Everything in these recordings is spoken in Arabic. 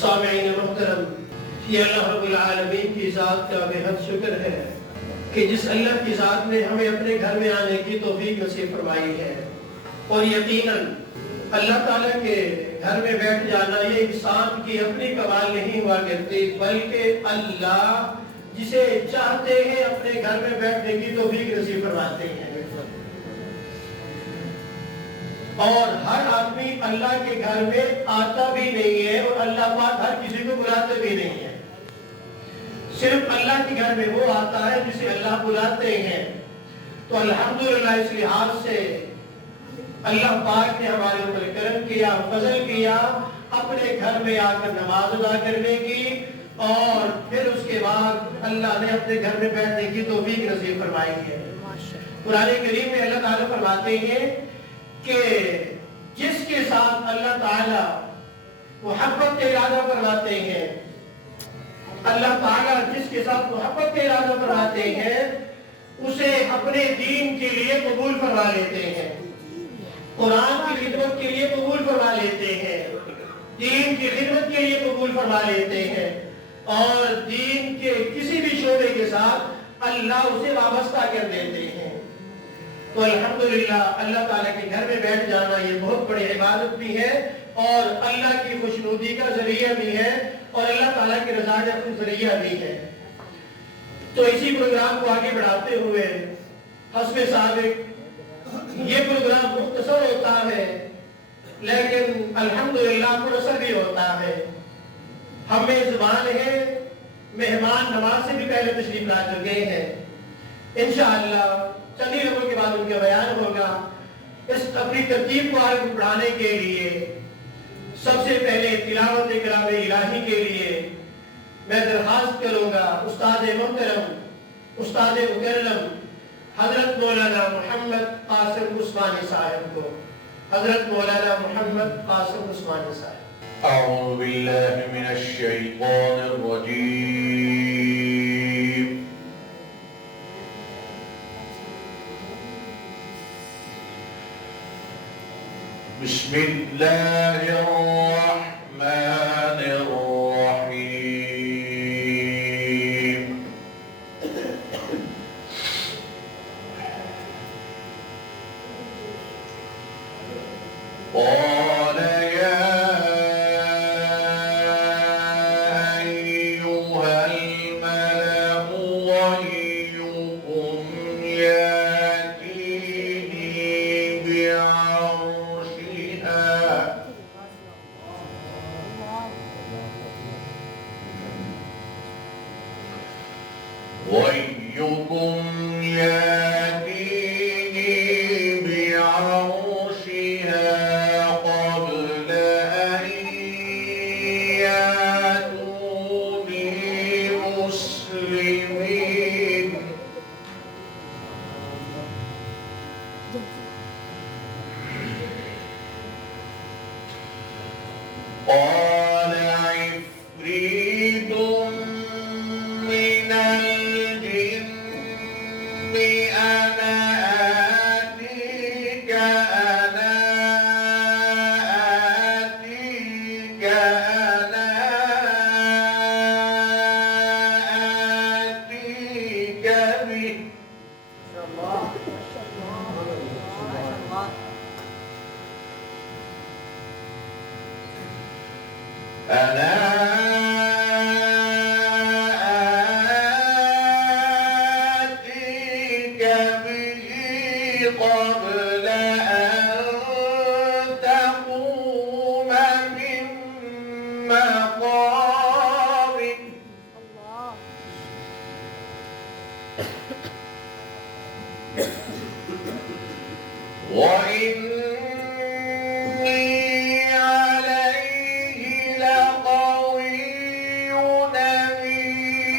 سامعین محترم، یہ اللہ رب العالمین کی ذات کا بے حد شکر ہے کہ جس اللہ کی ذات نے ہمیں اپنے گھر میں آنے کی توفیق نصیب فرمائی ہے، اور یقیناً اللہ تعالیٰ کے گھر میں بیٹھ جانا یہ انسان کی اپنی کمال نہیں ہوا کرتی، بلکہ اللہ جسے چاہتے ہیں اپنے گھر میں بیٹھنے کی توفیق نصیب فرماتے ہیں۔ اور ہر آدمی اللہ کے گھر میں آتا بھی نہیں ہے، اور اللہ پاک ہر کسی کو بلاتے بھی نہیں ہے۔ صرف اللہ کے گھر میں وہ آتا ہے جسے اللہ بلاتے ہیں۔ تو الحمدللہ اس لحاظ سے اللہ پاک نے ہمارے اوپر کرم کیا، فضل کیا اپنے گھر میں آ کر نماز ادا کرنے کی، اور پھر اس کے بعد اللہ نے اپنے گھر میں بیٹھنے کی توفیق نصیب فرمائی ہے۔ قرآن کریم میں اللہ تعالیٰ فرماتے ہیں کہ جس کے ساتھ اللہ تعالیٰ محبت کا ارادہ فرماتے ہیں، اللہ تعالیٰ جس کے ساتھ محبت کا ارادہ فرماتے ہیں اسے اپنے دین کے لیے قبول فرما لیتے ہیں، قرآن کی خدمت کے لیے قبول فرما لیتے ہیں، دین کی خدمت کے لیے قبول فرما لیتے ہیں، اور دین کے کسی بھی شعبے کے ساتھ اللہ اسے وابستہ کر دیتے ہیں۔ تو الحمدللہ اللہ تعالیٰ کے گھر میں بیٹھ جانا یہ بہت بڑی عبادت بھی ہے، اور اللہ کی خوشنودی کا ذریعہ بھی ہے، اور اللہ تعالیٰ کی رضا کا ذریعہ بھی ہے۔ تو اسی پروگرام کو آگے بڑھاتے ہوئے حسب سابق یہ پروگرام مختصر ہوتا ہے لیکن الحمدللہ منحصر بھی ہوتا ہے۔ ہم میزبان ہیں، مہمان نماز سے بھی پہلے تشریف لا چکے ہیں، انشاءاللہ چند ہی لمحوں کے بعد ان کا بیان ہوگا۔ اس اپنی ترتیب کو آگے بڑھانے کے لیے سب سے پہلے تلاوت کلام الہی کے لیے میں درخواست کروں گا استاد محترم، استاد مکرم حضرت مولانا محمد قاسم عثمانی صاحب کو۔ حضرت مولانا محمد قاسم عثمانی صاحب۔ اعوذ باللہ من الشیطان الرجیم، بسم اللہ الرحمن الرحیم۔ قال يا أيها الملأ أيكم يأتيني بعرشها قبل أن يأتوني مسلمين؟ قال عفريت من الجن أنا آتيك به أنا آتيك به قبل أن تقوم من مقامك وإني عليه لقوي أمين.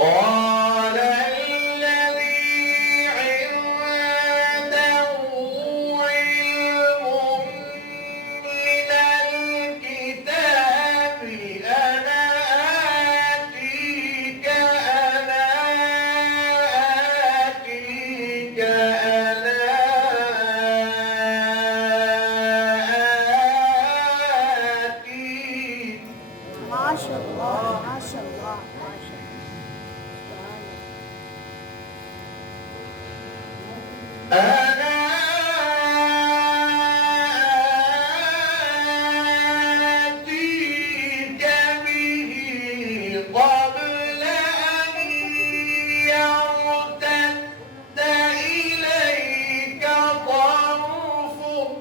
قال الذي عنده علم من الكتاب أنا ما شاء الله ما شاء الله ما شاء أنا آتيك به قبل أن يرتد إليك طرفك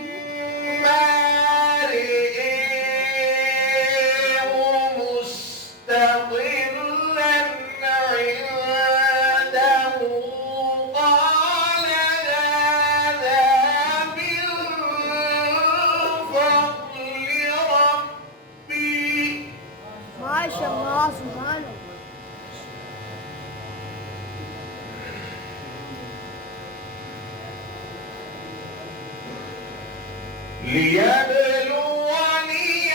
فلما رئيه مستقلا عنده قال هذا من فضل ربي ما شاء الله سبحان الله ليبلوني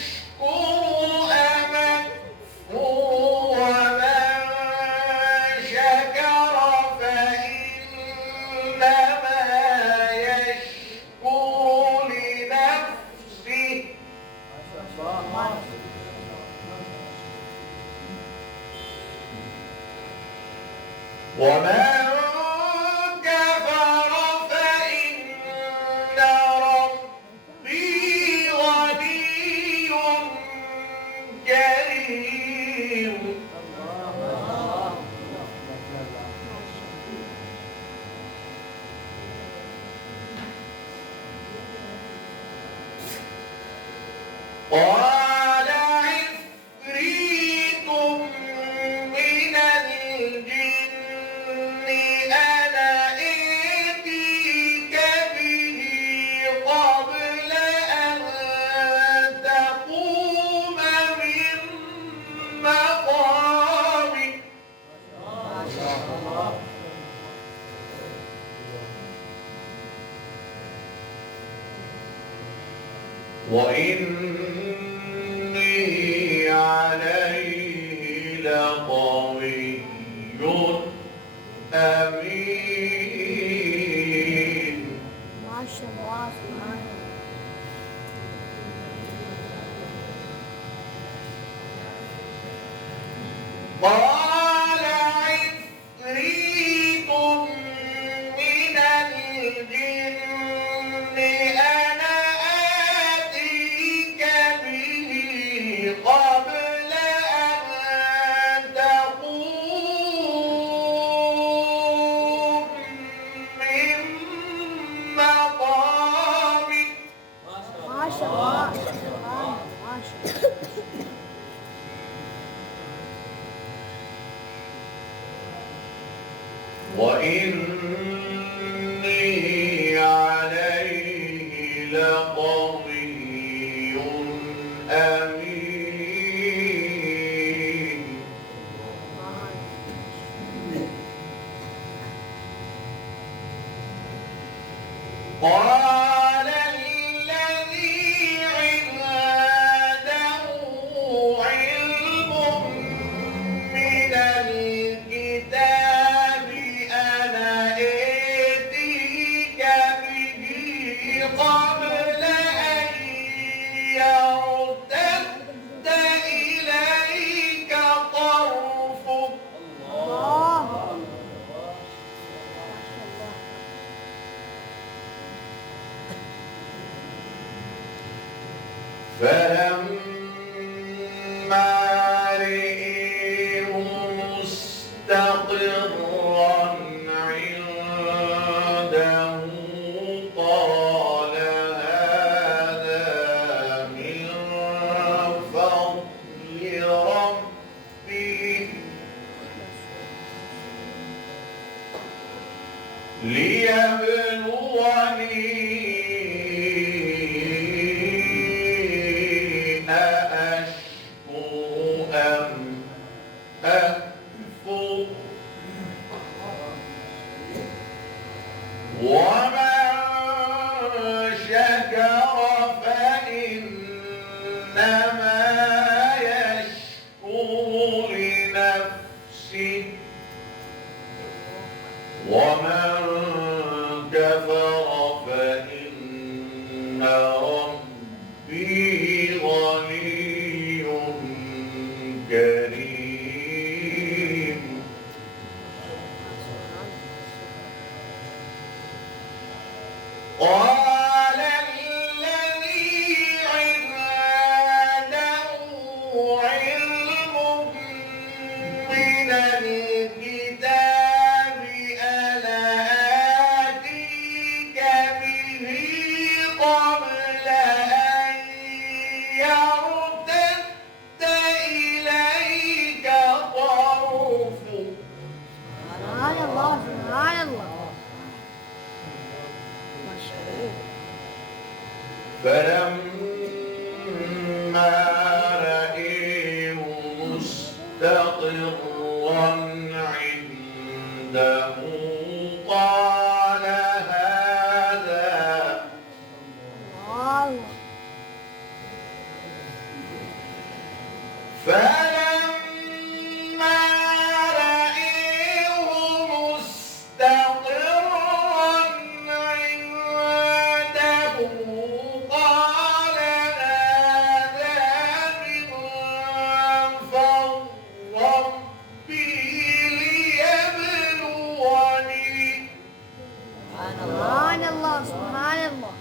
أشكر أم أكفر ومن شكر فإنما يشكر لنفسه ومن كفر فإن ربي غني كريم قال عفريت من الجن أنا آتيك به قبل أن تقوم من مقامك وإني عليه لقوي أمين ما شاء الله سبحان الله قال عفريت من الجن أنا آتيك به قبل أن تقوم من مقامك ما شاء الله سبحان الله ما شاء الله وإني عليه لقوي أمين قال الذي عنده علم من الكتاب أنا آتيك به قبل أن يرتد إليك طرفك الله فلما رئيه مستقرا عنده قال هذا من فضل ربي ليبلوني أأشكر أم أكفر ومن شكر فإنما يشكر الكتاب أنا آتيك به قبل أن يرتد إليك طرفك سبحان الله سبحان الله ما شاء الله فلما رأيه مستقرا عنده قال هذا الله فلما رأيه مستقرا عنده قال هذا من فضل ربي ليبلوني سبحان الله سبحان الله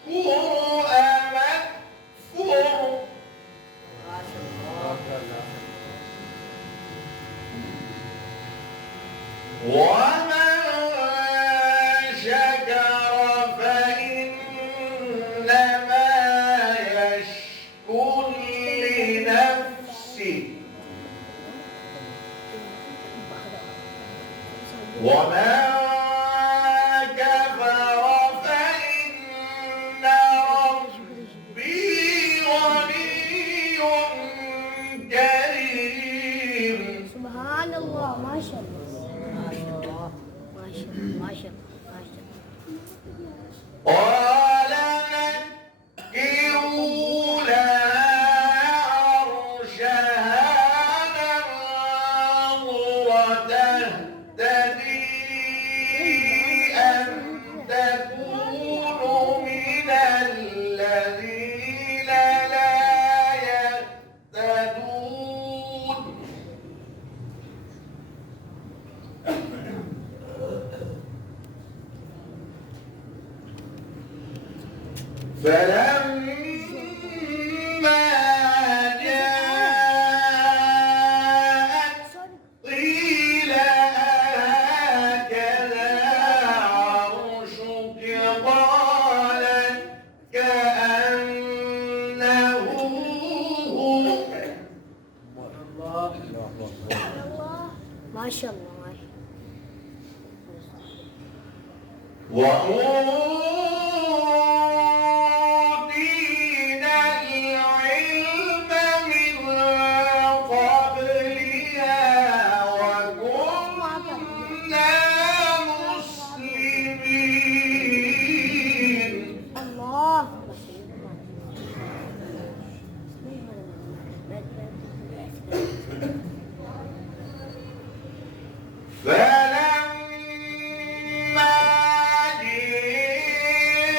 أشكر أم أكفر ومن شكر فإنما يشكر لنفسه ومن كفر فإن ربي غني كريم سبحان الله ما شاء الله ما شاء الله ما شاء الله ما شاء الله ما شاء الله قال نكروا لها عرشها ننظر تهتدي أم تكون من الذين لا يهتدون فلما جاءت قيل هكذا عرشك قالت كأنه هو ما شاء الله وأوتينا العلم من قبلها وكنا مسلمين الله فلما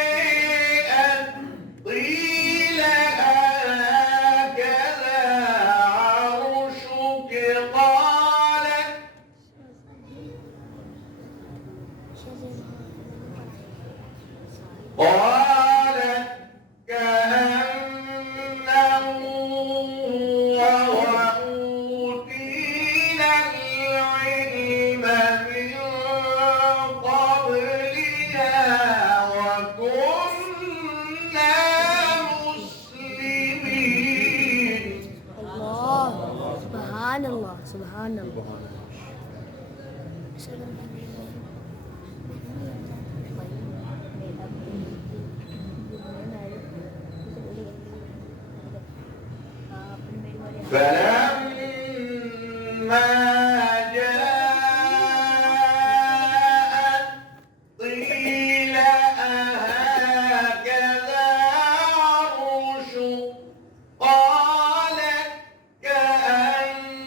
جاءت قيل هكذا عرشك قالت كأنه وأوتينا العلم من قبلها وكنا مسلمين الله سبحان الله سبحان الله فلما جاءت قيل هكذا عرشك قالت كأنه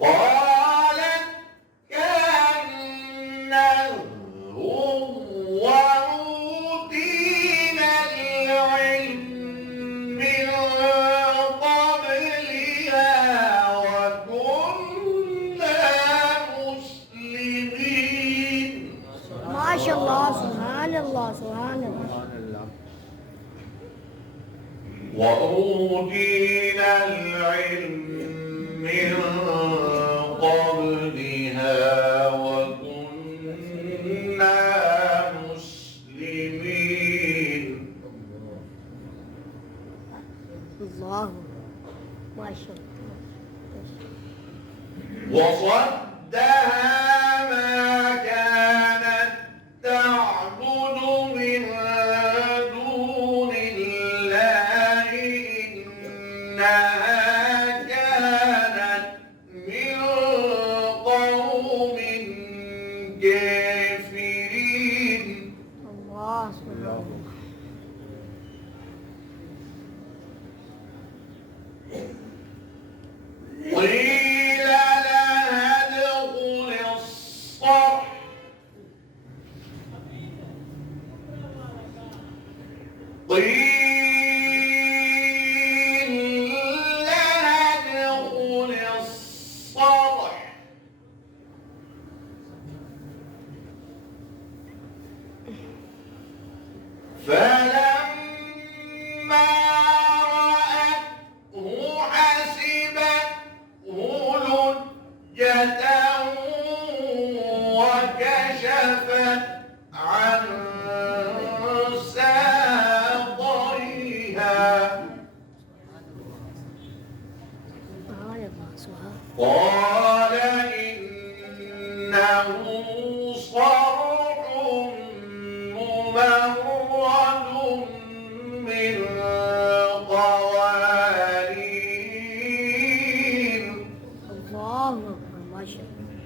قالت الله سبحان الله وأوتينا العلم من قبلها وكنا مسلمين. الله ما شاء الله وصدها ما كانت تعبد من دون الله إنها كانت من قوم كافرين. الله سبحان الله قيل لها ادخل الصرح قيل لها ادخل الصرح فلما رأته حسبته لجة وكشفت عن ساقيها سبحان الله سبحان قال إنه صرح ممرد من قوارير. الله أكبر ما شاء الله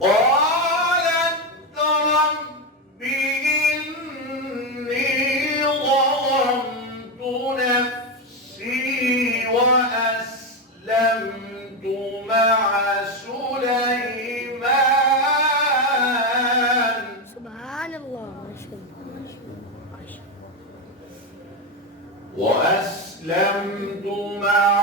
قالت رب إني ظلمت نفسي وأسلمت مع سليمان. سبحان الله ما شاء الله ما شاء الله ما شاء الله وأسلمت مع